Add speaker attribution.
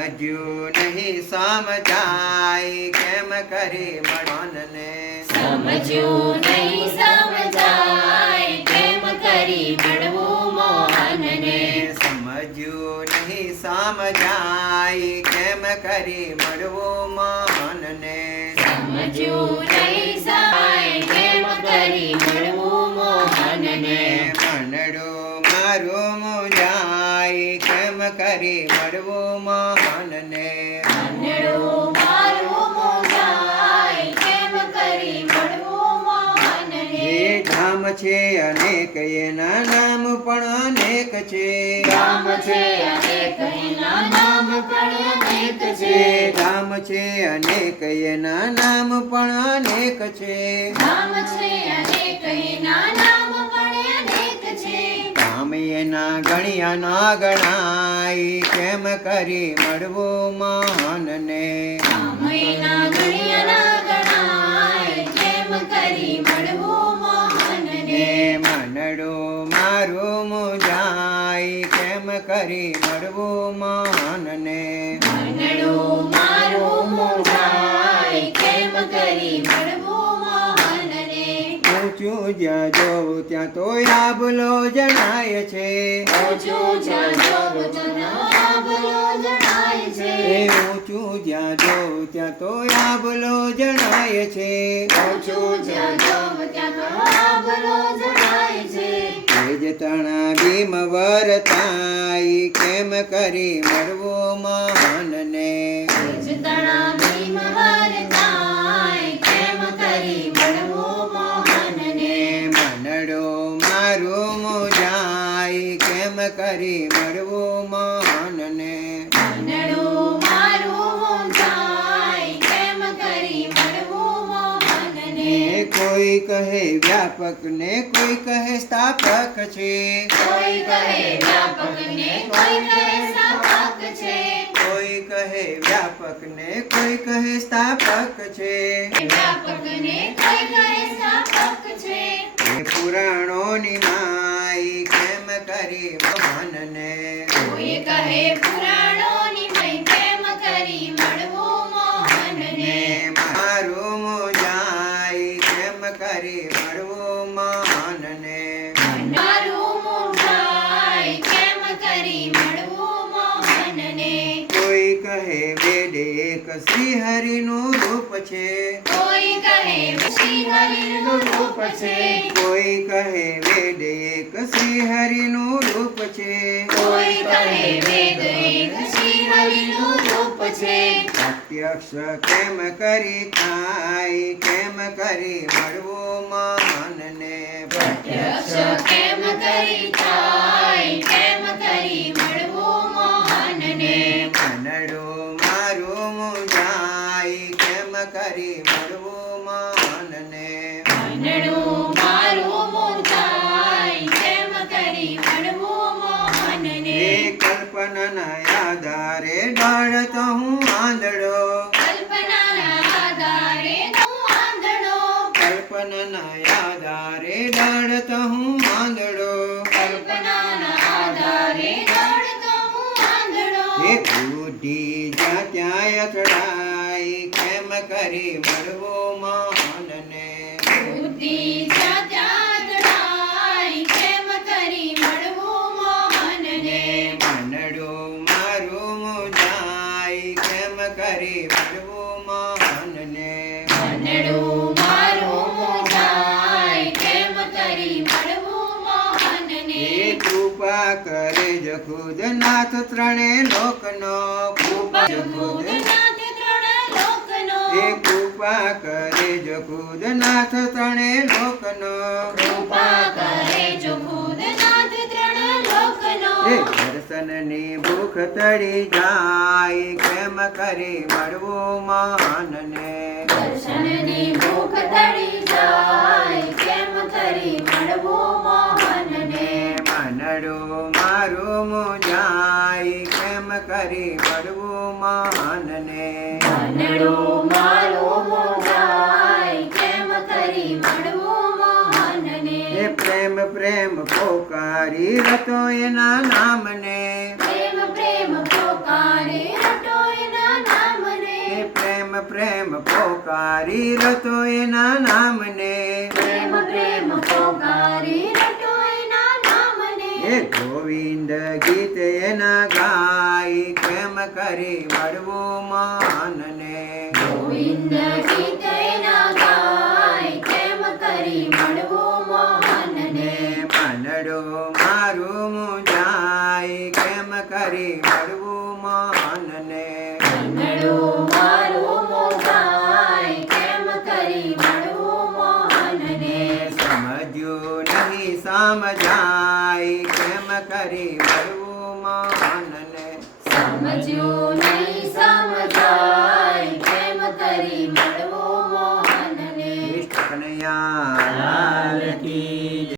Speaker 1: સમજ્યું નહીં સમજાય કેમ કરી મનને
Speaker 2: સમજ્યું નહીં સમજાય કેમ કરી મળવું મોહનને?
Speaker 1: સમજ્યું નહીં સમજાય કેમ કરી મળવું છે. રામ છે
Speaker 2: અનેક એના નામ પણ અનેક છે.
Speaker 1: ધામ છે અનેક એના નામ પણ અનેક છે.
Speaker 2: નામ છે અનેક એના નામ પણ અનેક છે.
Speaker 1: કામ એના ગણ્યા ના ગણાય કેમ કરી મળવું મહાનને?
Speaker 2: એના ગણ્યા ગણાય કરી મળવું મોહનને
Speaker 1: ઊંચું જ્યાં જોઉં ત્યાં તો આબલો જણાય છે.
Speaker 2: ઓછું જણાય છે.
Speaker 1: ઊંચું જ્યાં જોઉં ત્યાં તો આબલો જણાય છે.
Speaker 2: ઓછું જાજો ત્યાં આબલો જણાય છે.
Speaker 1: તણા ભીમ વરતાય કેમ કરી મળવું મહાનને?
Speaker 2: વરતાય કેમ કરી મળવું મોહનને?
Speaker 1: મનડો મારું મુજાય કેમ કરી કહે ને કોઈ કહે સ્થાપક છે?
Speaker 2: કોઈ કહે વ્યાપક ને કોઈ કહે સ્થાપક છે?
Speaker 1: કોઈ કહે વ્યાપક ને કોઈ કહે સ્થાપક છે?
Speaker 2: વ્યાપક કોઈ કહે સ્થાપક છે?
Speaker 1: પુરાણોની માય કેમ કરી મહાનને?
Speaker 2: કોઈ કહે પુરાણોની કરી મળવું મોહનને
Speaker 1: કોઈ કહે વેદ એક શ્રી હરિનું રૂપ છે.
Speaker 2: કોઈ કહે શ્રી હરિનું રૂપ છે.
Speaker 1: કોઈ કહે વેદ એક શ્રી હરિનું રૂપ છે.
Speaker 2: કોઈ કહે વેદ એક શ્રી હરિનું રૂપ છે.
Speaker 1: પ્રત્યક્ષ કેમ કરી થાય કેમ કરી મળવું મહાનને
Speaker 2: પ્રત્યક્ષ કેમ કરી થાય કેમ કરી મળવું મોહનને
Speaker 1: મનડું મારું મુજાય કેમ કરી મળવું મહાનને
Speaker 2: મનડું મારું મોઢાય કેમ કરી મળવું મોહનને
Speaker 1: એ કલ્પનાના આધારે ડાળતો હું આંધળો.
Speaker 2: કલ્પનાના આધારે હું આંધળો.
Speaker 1: કલ્પનાના આધારે ડાળતો હું આંધળો.
Speaker 2: કલ્પનાના આધારે દોડતો હું આંધળો.
Speaker 1: એ બુદ્ધિ જ્યાં ત્યાં અથડાય કેમ કરી મળવું મહાનને કૃપા. કરે જખુદ નાથ ત્રણે લોકનો. એ કૃપા કરે જખુદ નાથ ત્રણે લોકનો. દર્શનની ભૂખ તરી જાય કેમ કરી મળવું મહાનને
Speaker 2: દર્શનની ભૂખ તરી જાય
Speaker 1: મનડું મારું મોજાય કેમ કરી મળવું મોહનને એ પ્રેમ પ્રેમ પોકારી રતો એના નામને
Speaker 2: પ્રેમ પ્રેમ પોકારે રટો
Speaker 1: પ્રેમ પોકારી રતો એના નામને
Speaker 2: પ્રેમ પ્રેમ પોકારી રટો એના નામને
Speaker 1: એ ગોવિંદ ગીત એના ગાય કેમ કરી મળવું માનને. સમજ્યું.